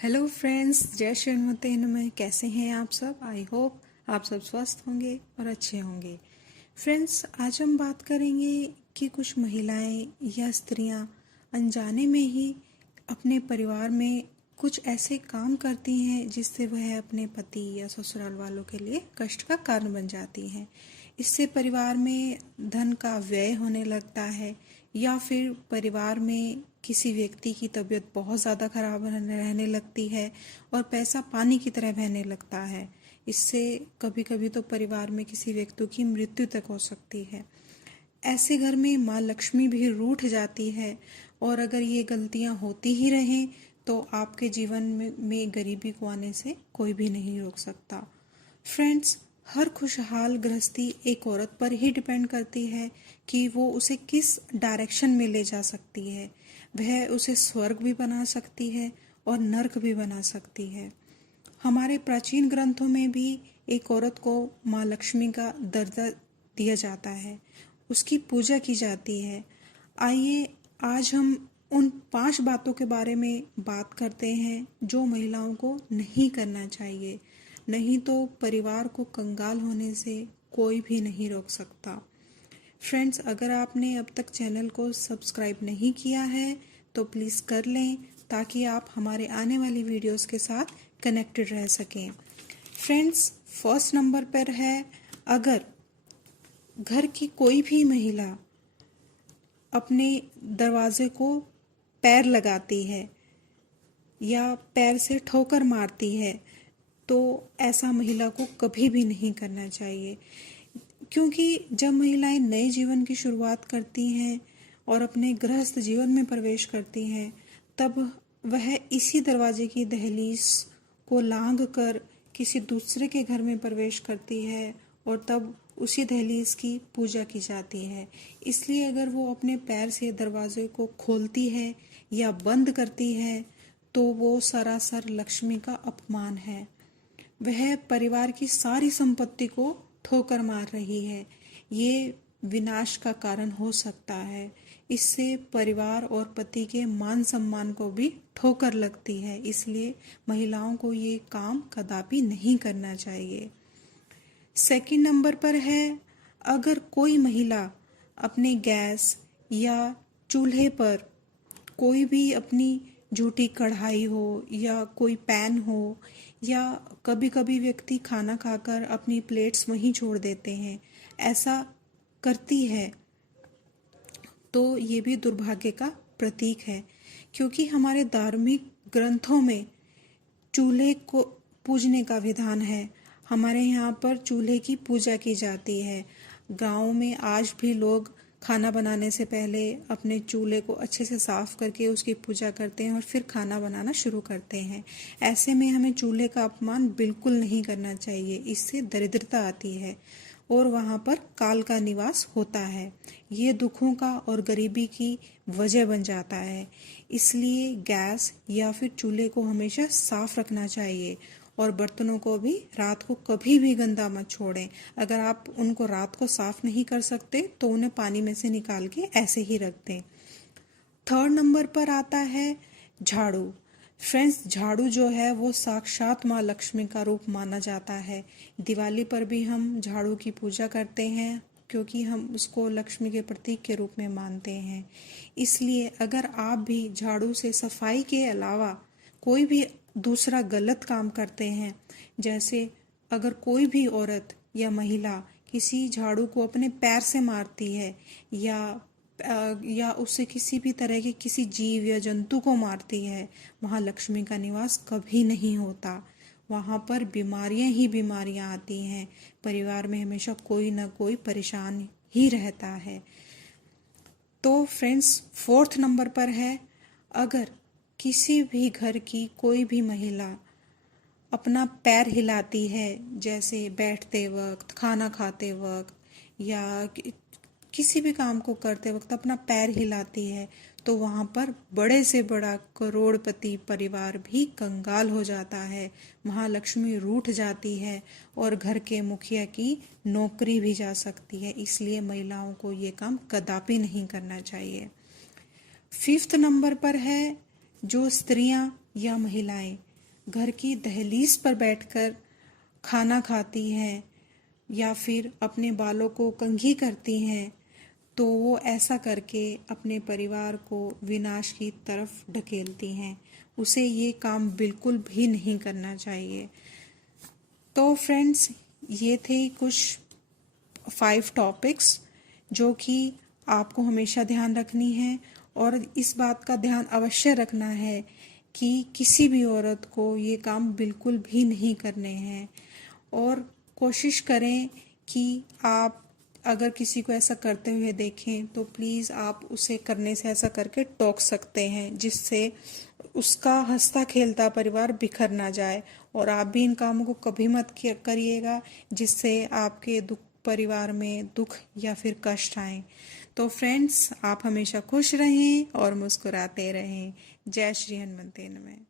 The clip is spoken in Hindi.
हेलो फ्रेंड्स, जय श्रीमती में कैसे हैं आप सब। आई होप आप सब स्वस्थ होंगे और अच्छे होंगे। फ्रेंड्स, आज हम बात करेंगे कि कुछ महिलाएं या स्त्रियां अनजाने में ही अपने परिवार में कुछ ऐसे काम करती हैं जिससे वह अपने पति या ससुराल वालों के लिए कष्ट का कारण बन जाती हैं। इससे परिवार में धन का व्यय होने लगता है या फिर परिवार में किसी व्यक्ति की तबीयत बहुत ज़्यादा खराब रहने लगती है और पैसा पानी की तरह बहने लगता है। इससे कभी कभी तो परिवार में किसी व्यक्ति की मृत्यु तक हो सकती है। ऐसे घर में माँ लक्ष्मी भी रूठ जाती है और अगर ये गलतियाँ होती ही रहें तो आपके जीवन में गरीबी को आने से कोई भी नहीं रोक सकता। फ्रेंड्स, हर खुशहाल गृहस्थी एक औरत पर ही डिपेंड करती है कि वो उसे किस डायरेक्शन में ले जा सकती है। वह उसे स्वर्ग भी बना सकती है और नर्क भी बना सकती है। हमारे प्राचीन ग्रंथों में भी एक औरत को माँ लक्ष्मी का दर्जा दिया जाता है, उसकी पूजा की जाती है। आइए आज हम उन 5 बातों के बारे में बात करते हैं जो महिलाओं को नहीं करना चाहिए, नहीं तो परिवार को कंगाल होने से कोई भी नहीं रोक सकता। फ्रेंड्स, अगर आपने अब तक चैनल को सब्सक्राइब नहीं किया है तो प्लीज़ कर लें ताकि आप हमारे आने वाली वीडियोस के साथ कनेक्टेड रह सकें। फ्रेंड्स, फर्स्ट नंबर पर है, अगर घर की कोई भी महिला अपने दरवाजे को पैर लगाती है या पैर से ठोकर मारती है तो ऐसा महिला को कभी भी नहीं करना चाहिए। क्योंकि जब महिलाएं नए जीवन की शुरुआत करती हैं और अपने गृहस्थ जीवन में प्रवेश करती हैं तब वह इसी दरवाजे की दहलीज को लांघ कर किसी दूसरे के घर में प्रवेश करती है और तब उसी दहलीज की पूजा की जाती है। इसलिए अगर वो अपने पैर से दरवाजे को खोलती है या बंद करती है तो वो सरासर लक्ष्मी का अपमान है। वह परिवार की सारी संपत्ति को ठोकर मार रही है। ये विनाश का कारण हो सकता है। इससे परिवार और पति के मान सम्मान को भी ठोकर लगती है। इसलिए महिलाओं को ये काम कदापि नहीं करना चाहिए। सेकंड नंबर पर है, अगर कोई महिला अपने गैस या चूल्हे पर कोई भी अपनी झूठी कढ़ाई हो या कोई पैन हो या कभी कभी व्यक्ति खाना खाकर अपनी प्लेट्स वहीं छोड़ देते हैं, ऐसा करती है तो ये भी दुर्भाग्य का प्रतीक है। क्योंकि हमारे धार्मिक ग्रंथों में चूल्हे को पूजने का विधान है। हमारे यहाँ पर चूल्हे की पूजा की जाती है। गाँव में आज भी लोग खाना बनाने से पहले अपने चूल्हे को अच्छे से साफ करके उसकी पूजा करते हैं और फिर खाना बनाना शुरू करते हैं। ऐसे में हमें चूल्हे का अपमान बिल्कुल नहीं करना चाहिए, इससे दरिद्रता आती है और वहाँ पर काल का निवास होता है। ये दुखों का और गरीबी की वजह बन जाता है। इसलिए गैस या फिर चूल्हे को हमेशा साफ रखना चाहिए और बर्तनों को भी रात को कभी भी गंदा मत छोड़ें। अगर आप उनको रात को साफ नहीं कर सकते तो उन्हें पानी में से निकाल के ऐसे ही रख दें। थर्ड नंबर पर आता है झाड़ू। फ्रेंड्स, झाड़ू जो है वो साक्षात माँ लक्ष्मी का रूप माना जाता है। दिवाली पर भी हम झाड़ू की पूजा करते हैं क्योंकि हम उसको लक्ष्मी के प्रतीक के रूप में मानते हैं। इसलिए अगर आप भी झाड़ू से सफाई के अलावा कोई भी दूसरा गलत काम करते हैं, जैसे अगर कोई भी औरत या महिला किसी झाड़ू को अपने पैर से मारती है या उससे किसी भी तरह के किसी जीव या जंतु को मारती है, वहाँ लक्ष्मी का निवास कभी नहीं होता। वहाँ पर बीमारियां ही बीमारियां आती हैं। परिवार में हमेशा कोई ना कोई परेशान ही रहता है। तो फ्रेंड्स, फोर्थ नंबर पर है, अगर किसी भी घर की कोई भी महिला अपना पैर हिलाती है, जैसे बैठते वक्त, खाना खाते वक्त या किसी भी काम को करते वक्त अपना पैर हिलाती है, तो वहाँ पर बड़े से बड़ा करोड़पति परिवार भी कंगाल हो जाता है। महालक्ष्मी रूठ जाती है और घर के मुखिया की नौकरी भी जा सकती है। इसलिए महिलाओं को ये काम कदापि नहीं करना चाहिए। फिफ्थ नंबर पर है, जो स्त्रियां या महिलाएं घर की दहलीज पर बैठकर खाना खाती हैं या फिर अपने बालों को कंघी करती हैं, तो वो ऐसा करके अपने परिवार को विनाश की तरफ ढकेलती हैं। उसे ये काम बिल्कुल भी नहीं करना चाहिए। तो फ्रेंड्स, ये थे कुछ 5 टॉपिक्स जो कि आपको हमेशा ध्यान रखनी है, और इस बात का ध्यान अवश्य रखना है कि किसी भी औरत को ये काम बिल्कुल भी नहीं करने हैं। और कोशिश करें कि आप अगर किसी को ऐसा करते हुए देखें तो प्लीज़ आप उसे करने से ऐसा करके टोक सकते हैं, जिससे उसका हंसता खेलता परिवार बिखर ना जाए। और आप भी इन कामों को कभी मत करिएगा जिससे आपके परिवार में दुख या फिर कष्ट आए। तो फ्रेंड्स, आप हमेशा खुश रहें और मुस्कुराते रहें। जय श्री हनुमंत में।